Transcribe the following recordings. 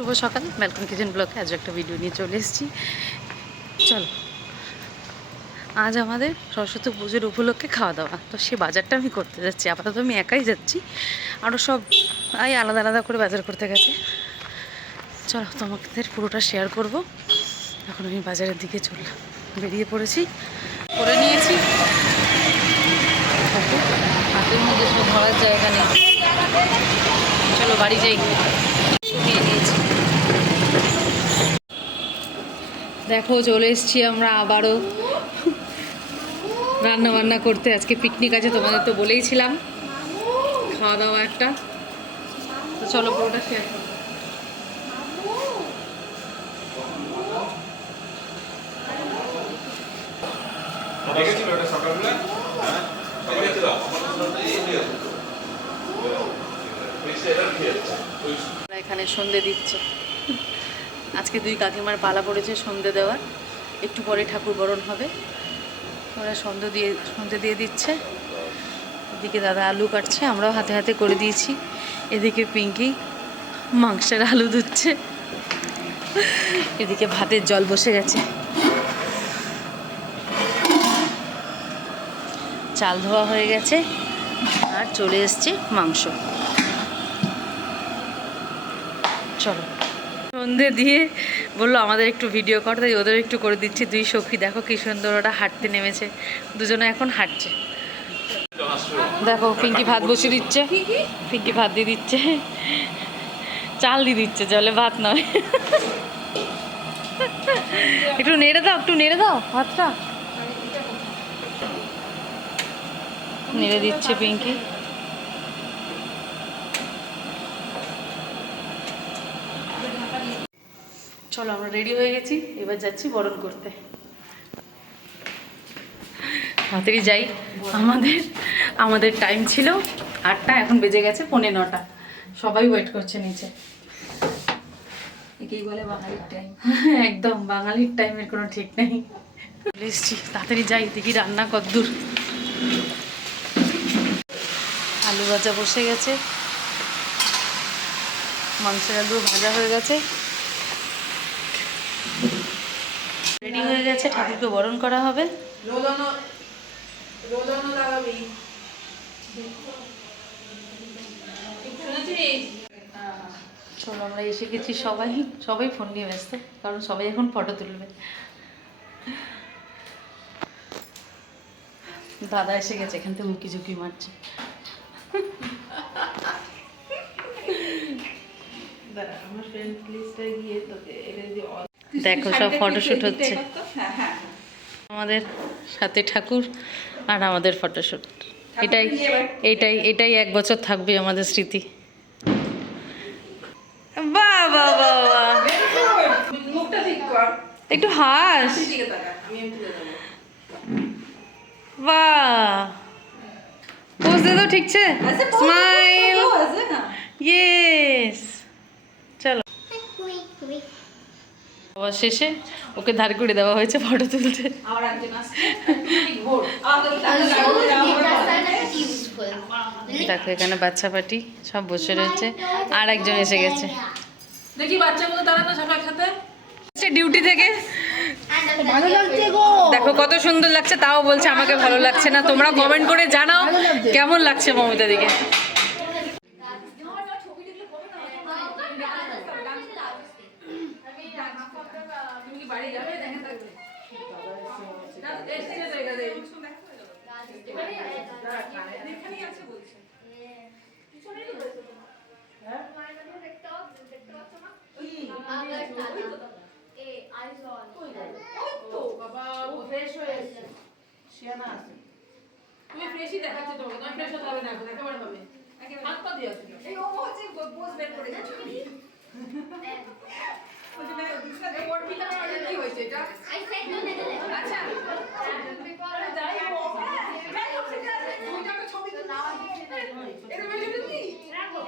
শুভ সকাল, welcome kitchen ব্লগে আজ একটা ভিডিও নিয়ে চলে এসেছি। চলো, আজ আমাদের সরস্বতী পুজোর উপলক্ষে খাওয়া দাওয়া, তো সে বাজারটা আমি করতে যাচ্ছি। আপাতত আমি একাই যাচ্ছি, আরও সব আলাদা আলাদা করে বাজার করতে গেছে। চলো, তোমাদের পুরোটা শেয়ার করব। এখন আমি বাজারের দিকে বেরিয়ে পড়েছি, করে নিয়েছি। হাতের মধ্যে সব ধরার জায়গা নেই, চলো বাড়ি যাই। শুকিয়ে নিয়েছি, দেখো চলে এসেছি আমরা আবারও রান্না বান্না করতে। আজকে পিকনিক আছে, তোমাদের তো বলেইছিলাম, খাওয়া দাওয়া একটা। তো চলো পুরোটা শেয়ার করবো। এখানে সন্ধে দিচ্ছে, আজকে দুই কাকিমার পালা পড়েছে সন্ধে দেওয়ার। একটু পরে ঠাকুর বরণ হবে, ওরা সন্ধে দিয়ে দিচ্ছে। এদিকে দাদা আলু কাটছে, আমরাও হাতে হাতে করে দিয়েছি। এদিকে পিঙ্কি মাংসের আলু ধুচ্ছে, এদিকে ভাতের জল বসে গেছে, চাল ধোয়া হয়ে গেছে, আর চলে এসছে মাংস। চলো, সন্ধে দিয়ে বললো আমাদের একটু ভিডিও কর, তাই ওদের একটু করে দিচ্ছি। দুই সখী দেখো কি সুন্দর, ওরা হাঁটতে নেমেছে, দুজনে এখন হাঁটছে। দেখো পিঙ্কি ভাত বসিয়ে দিচ্ছে, পিঙ্কি ভাত দিয়ে দিচ্ছে, চাল দিয়ে দিচ্ছে, জলে ভাত নয়। একটু নেড়ে দাও ভাতটা, নেড়ে দিচ্ছে পিঙ্কি। চলো, আমরা রেডি হয়ে গেছি, এবার যাচ্ছি বরণ করতে। তাড়াতাড়ি যাই, আমাদের টাইম ছিল 8টা, এখন বেজে গেছে 9:45। সবাই ওয়েট করছে নিচে। একেই বলে বাঙালির টাইম। একদম বাঙালির টাইমের কোনো ঠিক নেই। চলে এসছি, তাড়াতাড়ি যাই, দেখি রান্না কদ্দূর। আলু ভাজা বসে গেছে, মাংসের আলু ভাজা হয়ে গেছে, রেডি হয়ে গেছে, ঠাকুরকে বরণ করা হবে। চলো, আমরা এসে গেছি, সবাই ফোন নিয়ে ব্যস্ত, কারণ সবাই এখন ফটো তুলবে। দাদা এসে গেছে, এখান থেকে উঁকি ঝুঁকি মারছে। দেখো সব ফটোশুট হচ্ছে, আমাদের সাথে ঠাকুর আর আমাদের ফটোশুট। এটাই 1 বছর থাকবে আমাদের স্মৃতি। বাহ বাহ বাহ বাহ, একটু হাস। বাহ, পোজ দে দাও, ঠিক আছে, স্মাইল, ইয়েস। চলো, শেষে ওকে ধার করে দেওয়া হয়েছে ফটো তুলতে। দেখো এখানে বাচ্চা পাটি সব বসে রয়েছে, আর একজন এসে গেছে। দেখি বাচ্চাগুলো দাঁড়ানো সব একসাথে ডিউটি থেকে। দেখো কত সুন্দর লাগছে, তাও বলছে আমাকে ভালো লাগছে না। তোমরা কমেন্ট করে জানাও কেমন লাগছে মমিতা দিকে। তুমি ফ্রেশই দেখাচ্ছ, তোমাকে না ফ্রেশ হতে হবে না, দেখাবার হবে হাত পা দিয়ে আসো। এই ও হচ্ছে পোজ বের করে গেছে। ওই যে দুসরা ওর পিলা কি হয়েছে এটা? আচ্ছা যাই ও যাই হোক সেটা আছে, দুইটা ছবি তো নাও এটা মেরে দিই রাখো।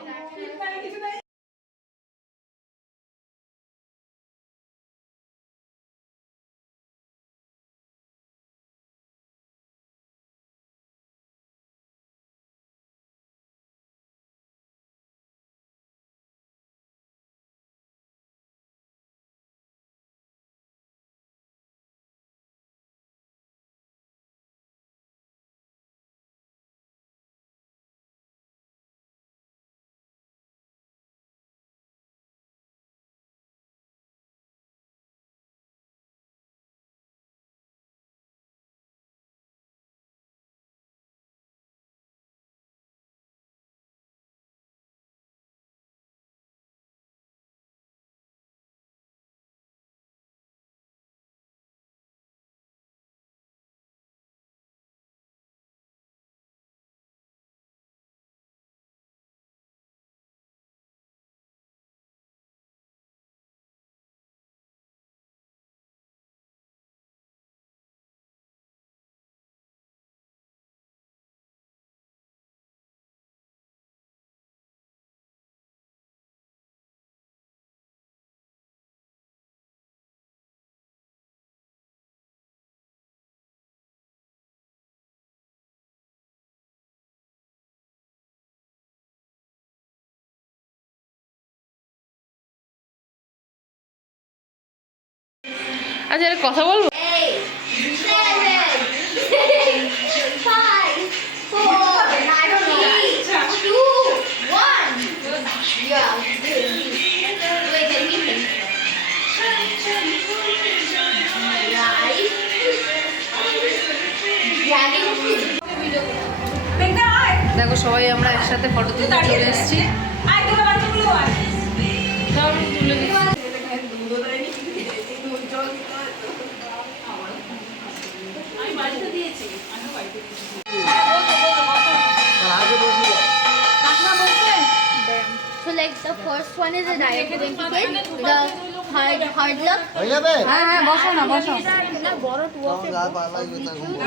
আচ্ছা এটা কথা বলবো? 8, 7, 5, 4, 3, 2, 1. Yeah. Wait, let me think. Right. Dragging. দেখো সবাই আমরা একসাথে ফটো তুলতে চলে এসেছি। চলো, তুলে দিই। So like the first one is a direct ticket, the hard luck. হ্যাঁ হ্যাঁ, বসো না, বসো। Now borrow two of your books.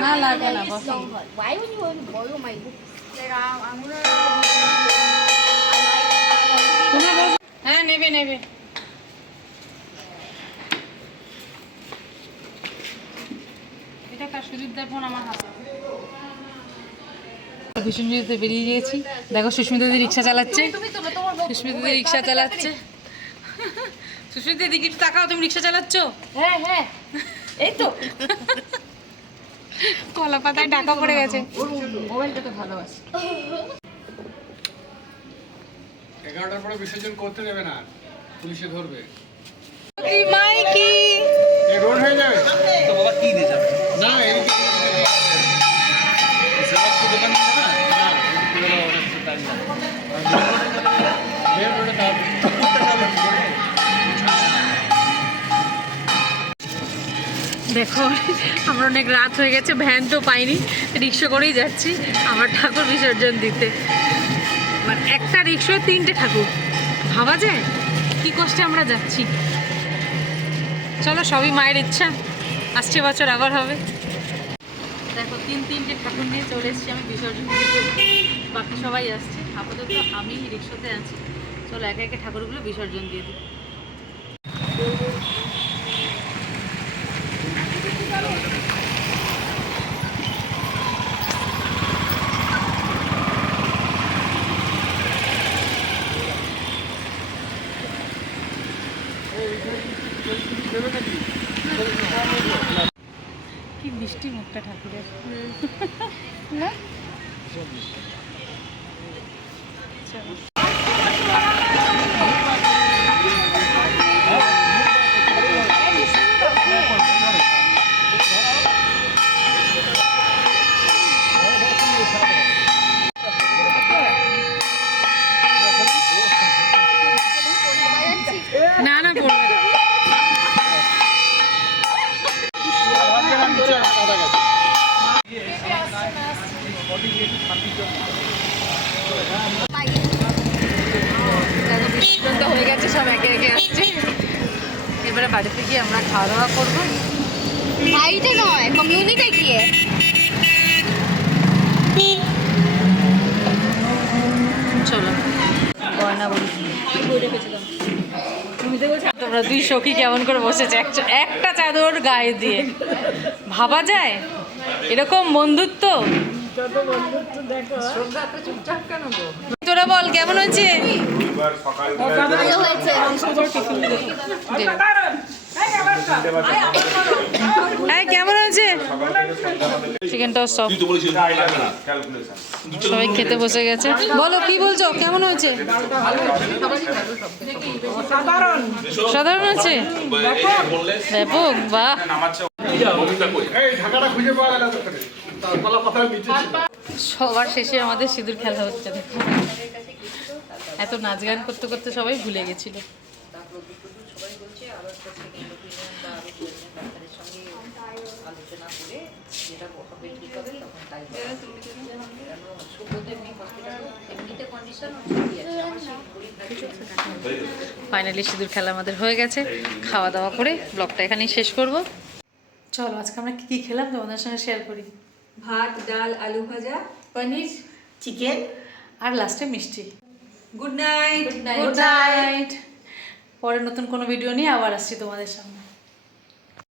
না লাগবে না, বসো। Long haul. Why would you want to borrow my book? তুমি বসো। হ্যাঁ নেবে নেবে। এটা কার? সুদীপদার ফোন আমার হাতে। ভীষণজিতে বেরিয়ে গিয়েছি। দেখো সুস্মিতা দি রিক্সা চালাচ্ছে। সুস্মিতা দি রিক্সা চালাচ্ছে। সুস্মিতা দিকে একটু তাকাও, তুমি রিক্সা চালাচ্ছ? হ্যাঁ হ্যাঁ এই তো কলা পাতায় টাকা পড়ে গেছে। মোবাইলটা তো ভালোবাসি। 11টার পরে বিসর্জন করতে দেবে না, পুলিশে ধরবে। কি মাইকি এই রোড হয়ে যাবে তো বাবা কি দিয়ে যাবে না এই সেবাস্ত দোকান না না পুরো অনেক টাইম লাগে বের রোডে তার দেখো আমরা অনেক রাত হয়ে গেছে, ভ্যান তো পাইনি, রিক্সা করেই যাচ্ছি আমার ঠাকুর বিসর্জন দিতে। মানে একটা রিক্সায় 3টে ঠাকুর, ভাবা যায় কি কষ্টে আমরা যাচ্ছি। চলো, সবই মায়ের ইচ্ছা, আসছে বছর আবার হবে। দেখো 3টে ঠাকুর নিয়ে চলে এসেছি আমি বিসর্জন দিতে। বাকি সবাই আসছে, আপাতত আমি রিক্সাতে আছি। চলো একে একে ঠাকুরগুলো বিসর্জন দিয়ে দিই। কি মিষ্টি মুখটা ঠাকুরের না? চলো। না না, পড়বে না। হয়ে গেছে, সব একে একে আসছে। এবারে বাড়িতে গিয়ে আমরা খাওয়া দাওয়া করবো। বাড়িতে নয়, কমিউনিটি গিয়ে। চলো গয়না বলি। তোমরা দুই সখী কেমন করে বসেছে একটা চাদর গায়ে দিয়ে, ভাবা যায় এরকম বন্ধুত্ব? তোরা বল কেমন হয়েছে? ভালো হয়েছে। হ্যাঁ কেমন হয়েছে? চিকেনটাও সব সবাই খেতে বসে গেছে। বলো কি বলছো, কেমন হয়েছে? সাধারণ আছে, ব্যাপক। বাহ, এই ঢাকাটা খুঁজে পাওয়া গেল তো কলা পাতার নিচে ছিল। সবার শেষে আমাদের সিঁদুর খেলা হচ্ছে। দেখো এত নাচ গান করতে করতে সবাই ভুলে গেছিল। ফাইনালি সিঁদুর খেলা আমাদের হয়ে গেছে। খাওয়া দাওয়া করে ব্লগটা এখানেই শেষ করব। চলো আজকে আমরা কি খেলাম তোমাদের সঙ্গে শেয়ার করি। ভাত, ডাল, আলু ভাজা, পনির, চিকেন আর লাস্টে মিষ্টি। Good night. Good night. পরে নতুন কোনো ভিডিও নিয়ে আবার আসছি তোমাদের সামনে।